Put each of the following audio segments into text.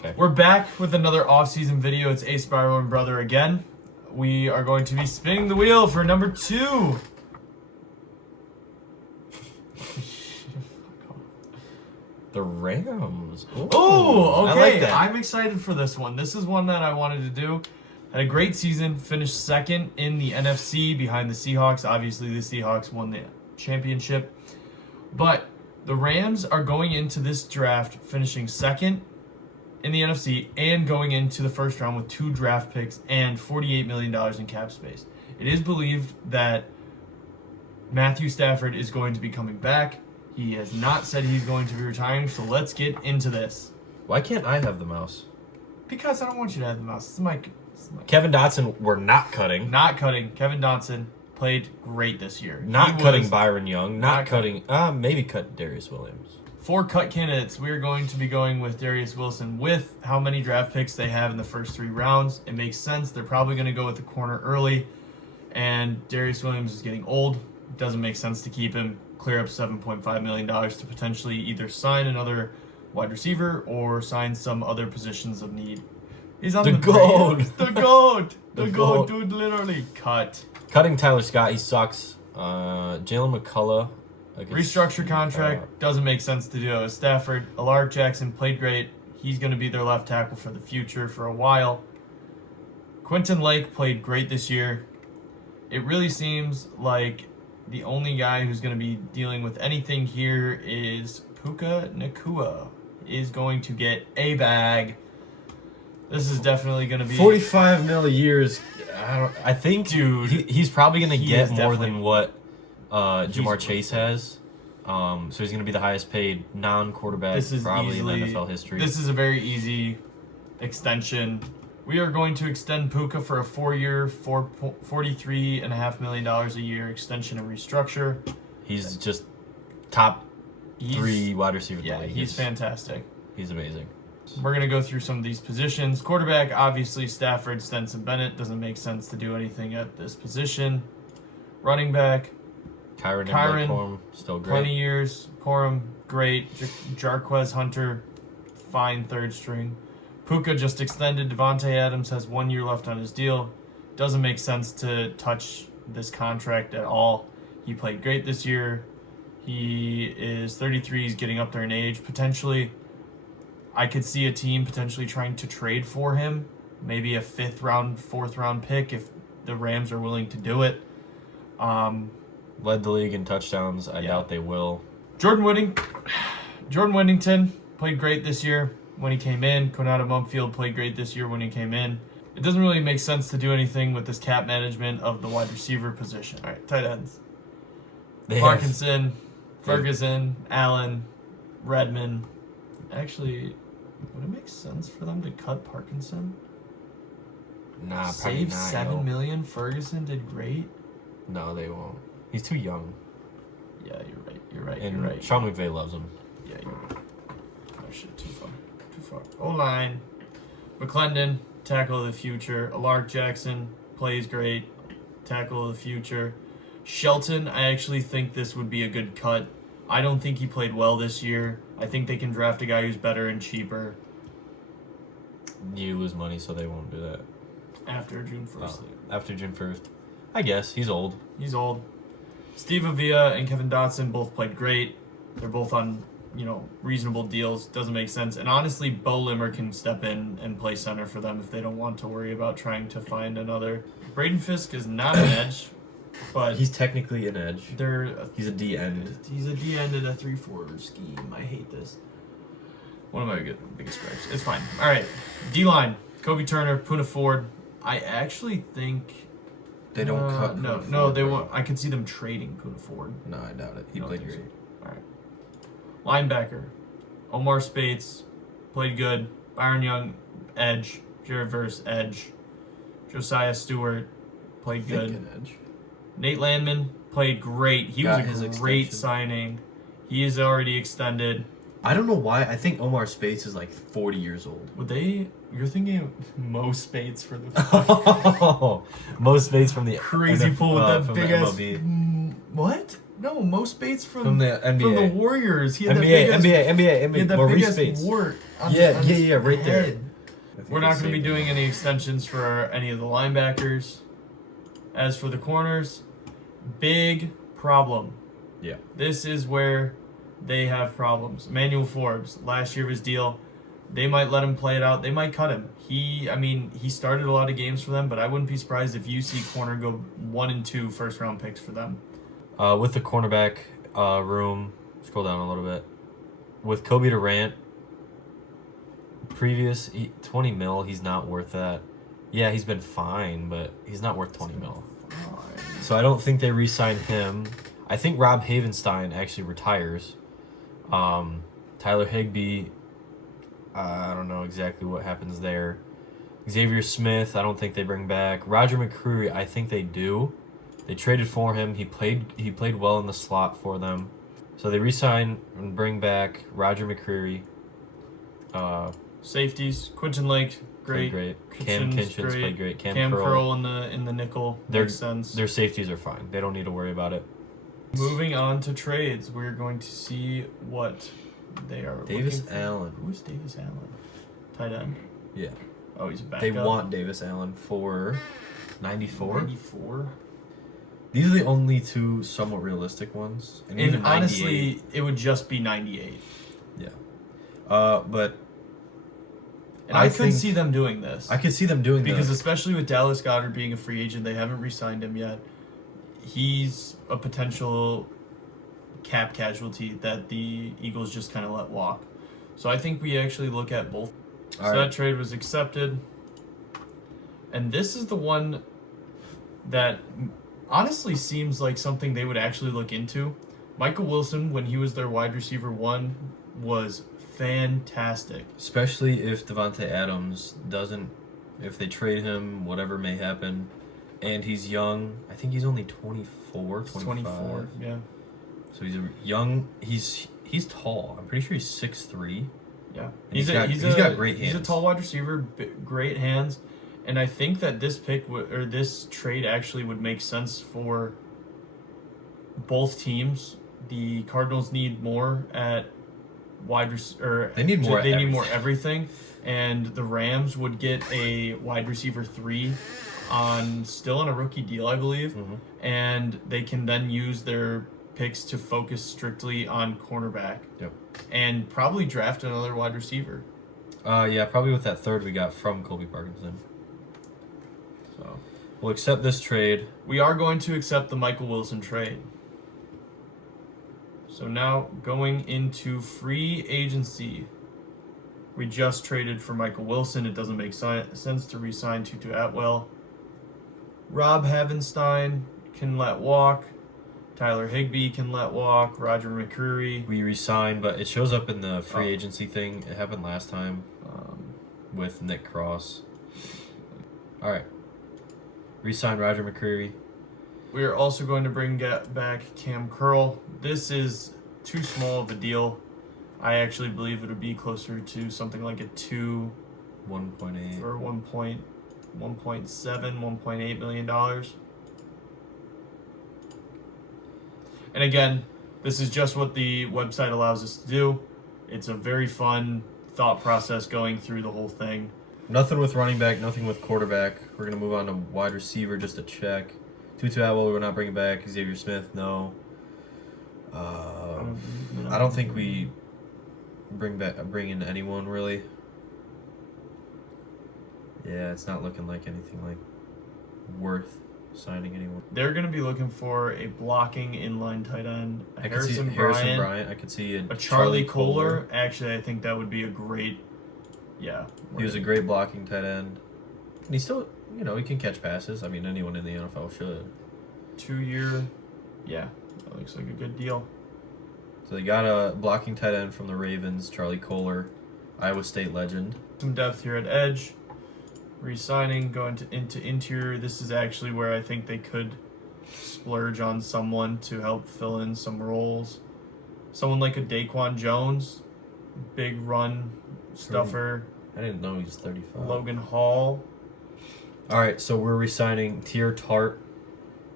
Okay. We're back with another offseason video. It's Ace Spiral and Brother again. We are going to be spinning the wheel for number 2. The Rams. Oh, okay. I like that. I'm excited for this one. This is one that I wanted to do. Had a great season. Finished second in the NFC behind the Seahawks. Obviously, the Seahawks won the championship. But the Rams are going into this draft finishing second in the NFC and going into the first round with 2 draft picks and $48 million in cap space. It is believed that Matthew Stafford is going to be coming back. He has not said he's going to be retiring, so let's get into this. Why can't I have the mouse? Because I don't want you to have the mouse. This is my Kevin Dotson, we're not cutting. Not cutting. Kevin Dotson played great this year. Not cutting Byron Young. Not cutting. Maybe cut Darius Williams. 4 cut candidates. We are going to be going with Darius Wilson. With how many draft picks they have in the first 3 rounds, it makes sense. They're probably going to go with the corner early. And Darius Williams is getting old. It doesn't make sense to keep him. Clear up $7.5 million to potentially either sign another wide receiver or sign some other positions of need. He's on the GOAT. The GOAT. The The GOAT. GOAT, dude, literally. Cut. Cutting Tyler Scott, he sucks. Jalen McCullough. Restructure contract, doesn't make sense to do. Stafford, Alaric Jackson played great. He's going to be their left tackle for the future for a while. Quentin Lake played great this year. It really seems like the only guy who's going to be dealing with anything here is Puka Nacua. Is going to get a bag. This is definitely going to be 45 mil a year is. I think, Dude, he's probably going to he get is more definitely- than what Jamar worth Chase it. has. So he's going to be the highest paid non-quarterback This is probably easily, in NFL history. This is a very easy extension. We are going to extend Puka for a 4-year, $43.5 million a year extension and restructure. He's just top 3 wide receiver. Yeah, in the league. he's fantastic. He's amazing. We're going to go through some of these positions. Quarterback, obviously Stafford, Stenson Bennett. Doesn't make sense to do anything at this position. Running back, Kyron Corum, still great. 20 years. Corum, great. Jarquez Hunter, fine third string. Puka just extended. Devontae Adams has 1 year left on his deal. Doesn't make sense to touch this contract at all. He played great this year. He is 33. He's getting up there in age. Potentially, I could see a team potentially trying to trade for him. Maybe a 5th round, 4th round pick if the Rams are willing to do it. Led the league in touchdowns. I doubt they will. Jordan Whittington played great this year when he came in. Konata Mumfield played great this year when he came in. It doesn't really make sense to do anything with this cap management of the wide receiver position. All right, tight ends. Parkinson, Ferguson, Allen, Redmond. Actually, would it make sense for them to cut Parkinson? Nah, Save probably not, $7 million. Ferguson did great. No, they won't. He's too young. Yeah, you're right. And You're right. Sean McVay loves him. Yeah, you're right. Oh shit, too far. O-line. McClendon, tackle of the future. Alaric Jackson plays great. Tackle of the future. Shelton, I actually think this would be a good cut. I don't think he played well this year. I think they can draft a guy who's better and cheaper You lose money, so they won't do that. after June 1st. After June 1st. I guess. He's old. He's old. Steve Avila and Kevin Dotson both played great. They're both on, reasonable deals. Doesn't make sense. And honestly, Bo Limmer can step in and play center for them if they don't want to worry about trying to find another. Braden Fisk is not an edge, but He's technically an edge. he's a D end. He's a D end in a 3-4 scheme. I hate this. One of my biggest gripes. It's fine. All right, D line. Kobe Turner, Puna Ford. I actually think. They don't cut. No, they won't. I could see them trading Puna Ford. No, I doubt it. He You don't played think great. so? All right. Linebacker. Omar Spates played good. Byron Young, edge. Jared Verse, edge. Josiah Stewart played good. Thick and edge. Nate Landman played great. He Got was a his great extension. signing. He is already extended. I don't know why. I think Omar Spates is like 40 years old. Would they? You're thinking of Mo Spates for the Most Spates from the crazy pull with that from big the ass. MLB. What? No, Mo Spates From the NBA. From the Warriors. He had NBA, that big ass, NBA. he had that Maurice big Spates. ass wart on Yeah, on his right there. head. We're not going to be doing any extensions for any of the linebackers. As for the corners, big problem. Yeah. This is where they have problems. Emmanuel Forbes, last year of his deal, they might let him play it out. They might cut him. He started a lot of games for them, but I wouldn't be surprised if you see corner go 1 and 2 first-round picks for them. With the cornerback room, scroll down a little bit. With Kobe Durant, 20 mil, he's not worth that. Yeah, he's been fine, but he's not worth 20 mil. So I don't think they re-sign him. I think Rob Havenstein actually retires. Tyler Higbee, I don't know exactly what happens there. Xavier Smith, I don't think they bring back. Roger McCreary, I think they do. They traded for him. He played well in the slot for them. So they re-sign and bring back Roger McCreary. Safeties, Quinton Lake, great. Cam Kinchins played great. Cam Curl in the nickel makes sense. Their safeties are fine. They don't need to worry about it. Moving on to trades, we're going to see what they are. Davis Allen. Who's Davis Allen? Tight end. Yeah. Oh, he's a backup. They want Davis Allen for 94. 94. These are the only two somewhat realistic ones. And even honestly, it would just be 98. Yeah. But I could see them doing this. I could see them doing because this. Especially with Dallas Goedert being a free agent, they haven't re-signed him yet. He's a potential cap casualty that the Eagles just kind of let walk. So I think we actually look at both. That trade was accepted. And this is the one that honestly seems like something they would actually look into. Michael Wilson, when he was their wide receiver 1, was fantastic. Especially if Devontae Adams if they trade him, whatever may happen, and he's young. I think he's only 24, 25. 24, yeah. So he's young. He's tall. I'm pretty sure he's 6'3". Yeah. He's got great hands. He's a tall wide receiver, great hands. And I think that this this trade actually would make sense for both teams. The Cardinals need more at wide receiver. They need more. They need more everything. And the Rams would get a wide receiver 3 still on a rookie deal, I believe. Mm-hmm. And they can then use their picks to focus strictly on cornerback. Yep. And probably draft another wide receiver. Yeah, probably with that third we got from Colby Parkinson. So we'll accept this trade. We are going to accept the Michael Wilson trade. So now going into free agency. We just traded for Michael Wilson. It doesn't make sense to re-sign Tutu Atwell. Rob Havenstein can let walk. Tyler Higbee can let walk. Roger McCreary. We re-signed, but it shows up in the free agency thing. It happened last time with Nick Cross. All right. Re-sign Roger McCreary. We are also going to bring back Cam Curl. This is too small of a deal. I actually believe it would be closer to something like a 2, 1.8 or 1.7, $1.8 million. And again, this is just what the website allows us to do. It's a very fun thought process going through the whole thing. Nothing with running back, nothing with quarterback. We're going to move on to wide receiver just to check. Tutu Atwell, we're not bringing back. Xavier Smith, no. I don't think we bring in anyone really. Yeah, it's not looking like anything like worth signing anyone. They're going to be looking for a blocking inline tight end. Harrison Bryant. I could see a Charlie Kohler. Actually, I think that would be a great. Yeah, he was a great blocking tight end. And he still, he can catch passes. I mean, anyone in the NFL should. 2-year. Yeah, that looks like a good deal. So they got a blocking tight end from the Ravens, Charlie Kohler, Iowa State legend. Some depth here at edge. Re-signing, going into interior. This is actually where I think they could splurge on someone to help fill in some roles. Someone like a Daquan Jones, big run stuffer. I didn't know he was 35. Logan Hall. All right, so we're re-signing Tier Tart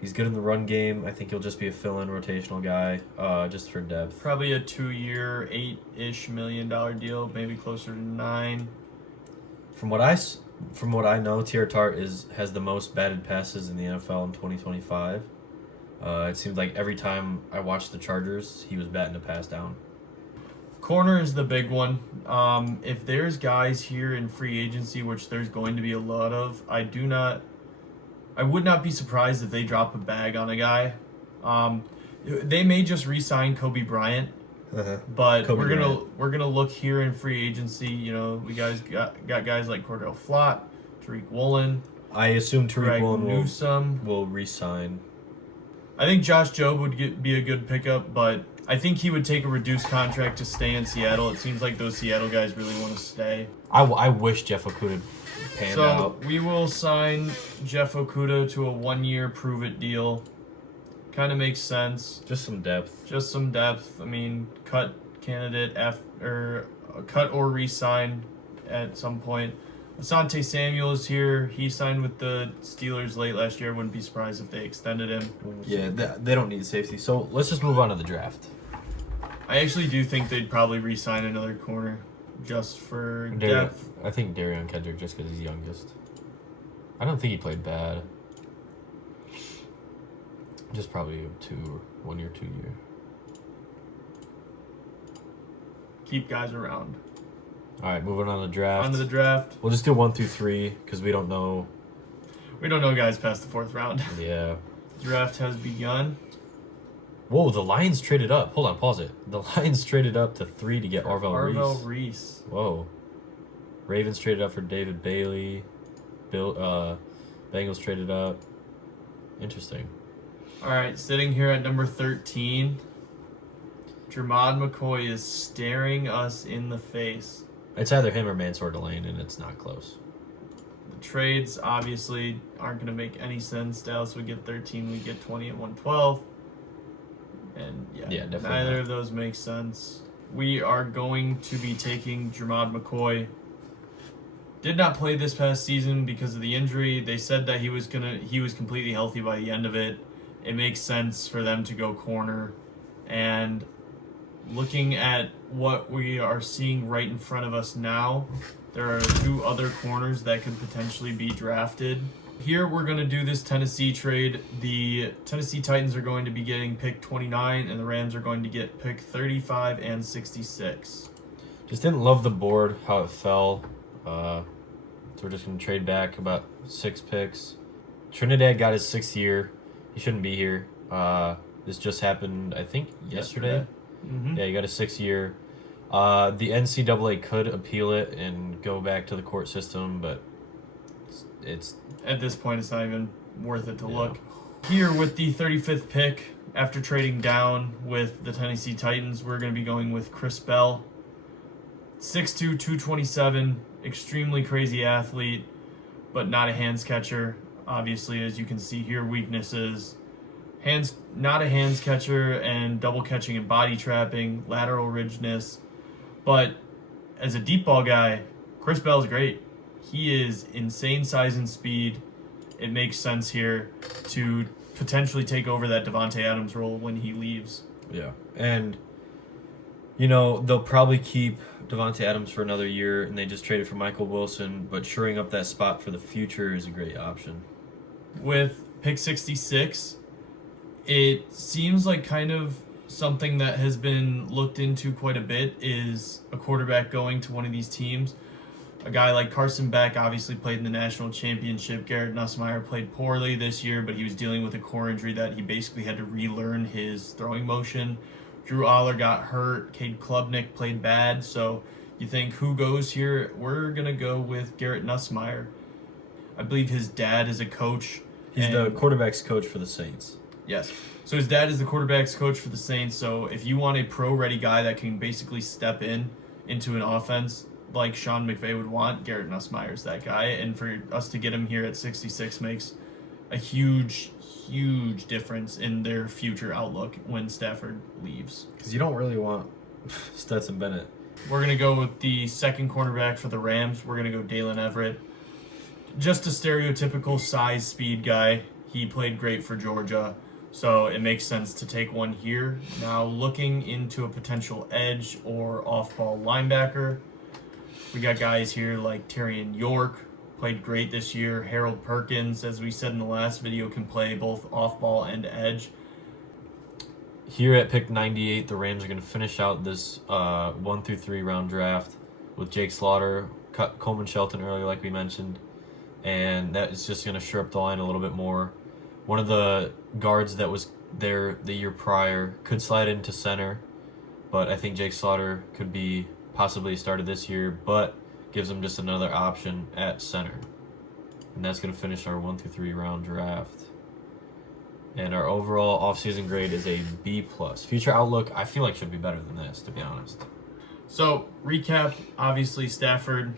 He's good in the run game. I think he'll just be a fill-in rotational guy, just for depth. Probably a 2-year, $8-ish million deal, maybe closer to 9. From what I know, Tier Tart has the most batted passes in the NFL in 2025. It seems like every time I watched the Chargers, he was batting a pass down. Corner is the big one. If there's guys here in free agency, which there's going to be a lot of, I would not be surprised if they drop a bag on a guy. They may just re-sign Kobe Bryant, but we're gonna look here in free agency. You know, we guys got guys like Cordell Flott, Tariq Woolen. I assume Tariq Woolen will re-sign. I think Josh Jobe would be a good pickup, but I think he would take a reduced contract to stay in Seattle. It seems like those Seattle guys really want to stay. I wish Jeff Okudah panned out. So we will sign Jeff Okudah to a 1-year prove-it deal. Kind of makes sense. Just some depth. I mean, cut or re-sign at some point. Asante Samuel is here. He signed with the Steelers late last year. Wouldn't be surprised if they extended him. Yeah, they don't need safety. So let's just move on to the draft. I actually do think they'd probably re-sign another corner just for depth. I think Darion Kendrick just because he's youngest. I don't think he played bad. Just probably 1 year, 2 year. Keep guys around. All right, moving on to the draft. On to the draft. We'll just do 1 through 3 because we don't know. We don't know guys past the 4th round. Yeah. Draft has begun. Whoa, the Lions traded up. Hold on, pause it. The Lions traded up to 3 to get Arvell Reese. Whoa. Ravens traded up for David Bailey. Bengals traded up. Interesting. All right, sitting here at number 13, Jermod McCoy is staring us in the face. It's either him or Mansour Delane, and it's not close. The trades obviously aren't going to make any sense. Dallas would get 13, we get 20 at 112. And definitely neither not. of those make sense. We are going to be taking Jermod McCoy. Did not play this past season because of the injury. They said that he was completely healthy by the end of it. It makes sense for them to go corner. And looking at what we are seeing right in front of us now, there are 2 other corners that could potentially be drafted. Here we're going to do this Tennessee trade. The Tennessee Titans are going to be getting pick 29, and the Rams are going to get pick 35 and 66. Just didn't love the board, how it fell. So we're just going to trade back about 6 picks. Trinidad got his 6th year. He shouldn't be here. This just happened, I think, yesterday. Mm-hmm. Yeah, he got a 6th year. The NCAA could appeal it and go back to the court system, but it's at this point, it's not even worth it to look. Here with the 35th pick, after trading down with the Tennessee Titans, we're going to be going with Chris Bell. 6'2", 227, extremely crazy athlete, but not a hands catcher. Obviously, as you can see here, weaknesses. Not a hands catcher and double catching and body trapping, lateral ridgeness. But as a deep ball guy, Chris Bell's great. He is insane size and speed. It makes sense here to potentially take over that Devontae Adams role when he leaves. Yeah. And, they'll probably keep Devontae Adams for another year, and they just traded for Michael Wilson, but shoring up that spot for the future is a great option. With pick 66, it seems like kind of something that has been looked into quite a bit is a quarterback going to one of these teams. A guy like Carson Beck obviously played in the national championship. Garrett Nussmeier played poorly this year, but he was dealing with a core injury that he basically had to relearn his throwing motion. Drew Aller got hurt. Cade Klubnik played bad. So you think, who goes here? We're going to go with Garrett Nussmeier. I believe his dad is a coach. He's the quarterback's coach for the Saints. Yes. So his dad is the quarterback's coach for the Saints. So if you want a pro-ready guy that can basically step into an offense like Sean McVay would want, Garrett Nussmeier's that guy. And for us to get him here at 66 makes a huge, huge difference in their future outlook when Stafford leaves. Because you don't really want Stetson Bennett. We're going to go with the second cornerback for the Rams. We're going to go Dalen Everett. Just a stereotypical size speed guy. He played great for Georgia, so it makes sense to take one here. Now, looking into a potential edge or off-ball linebacker, we got guys here like Tyrion York, played great this year. Harold Perkins, as we said in the last video, can play both off-ball and edge. Here at pick 98, the Rams are going to finish out this 1 through 3 round draft with Jake Slaughter, Coleman Shelton earlier, like we mentioned, and that is just going to shore up the line a little bit more. One of the guards that was there the year prior could slide into center, but I think Jake Slaughter could be possibly started this year, but gives him just another option at center. And that's going to finish our 1 through 3 round draft. And our overall offseason grade is a B+. Future outlook, I feel like should be better than this, to be honest. So, recap, obviously Stafford,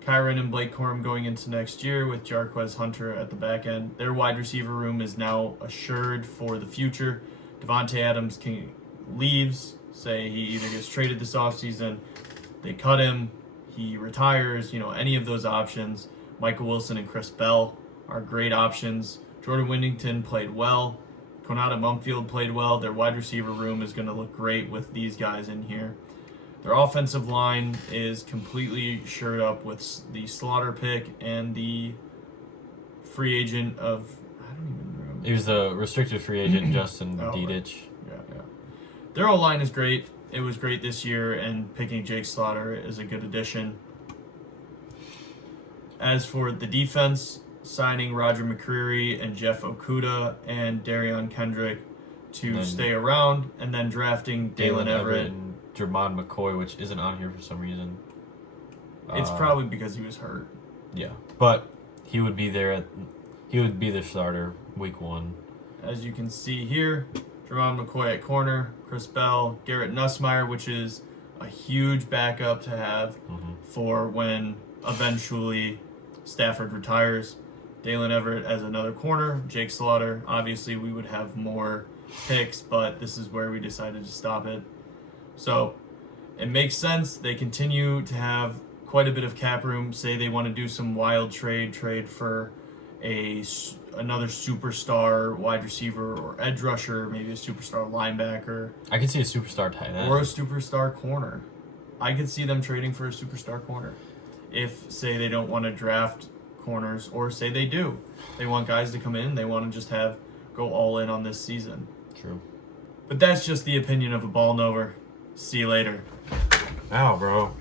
Kyron and Blake Corum going into next year with Jarquez Hunter at the back end. Their wide receiver room is now assured for the future. Devontae Adams leaves, say he either gets traded this offseason, they cut him, he retires, any of those options. Michael Wilson and Chris Bell are great options. Jordan Whittington played well. Konata Mumfield played well. Their wide receiver room is going to look great with these guys in here. Their offensive line is completely shored up with the Slaughter pick and the free agent of, I don't even remember. He was the restricted free agent, Justin Dedich. Yeah. Their O-line is great. It was great this year, and picking Jake Slaughter is a good addition. As for the defense, signing Roger McCreary and Jeff Okuda and Darion Kendrick to stay around, and then drafting Dalen Everett and Jermon McCoy, which isn't on here for some reason. It's probably because he was hurt. Yeah, but he would be there. He would be the starter week 1. As you can see here, Jermon McCoy at corner, Chris Bell, Garrett Nussmeier, which is a huge backup to have for when eventually Stafford retires. Dalen Everett as another corner, Jake Slaughter. Obviously, we would have more picks, but this is where we decided to stop it. So it makes sense. They continue to have quite a bit of cap room. Say they want to do some wild trade for another superstar wide receiver or edge rusher, maybe a superstar linebacker. I could see a superstar tight end. Or a superstar corner. I could see them trading for a superstar corner. If, say, they don't want to draft corners, or say they do. They want guys to come in. They want to just go all in on this season. True. But that's just the opinion of a ball knower. See you later. Ow, bro.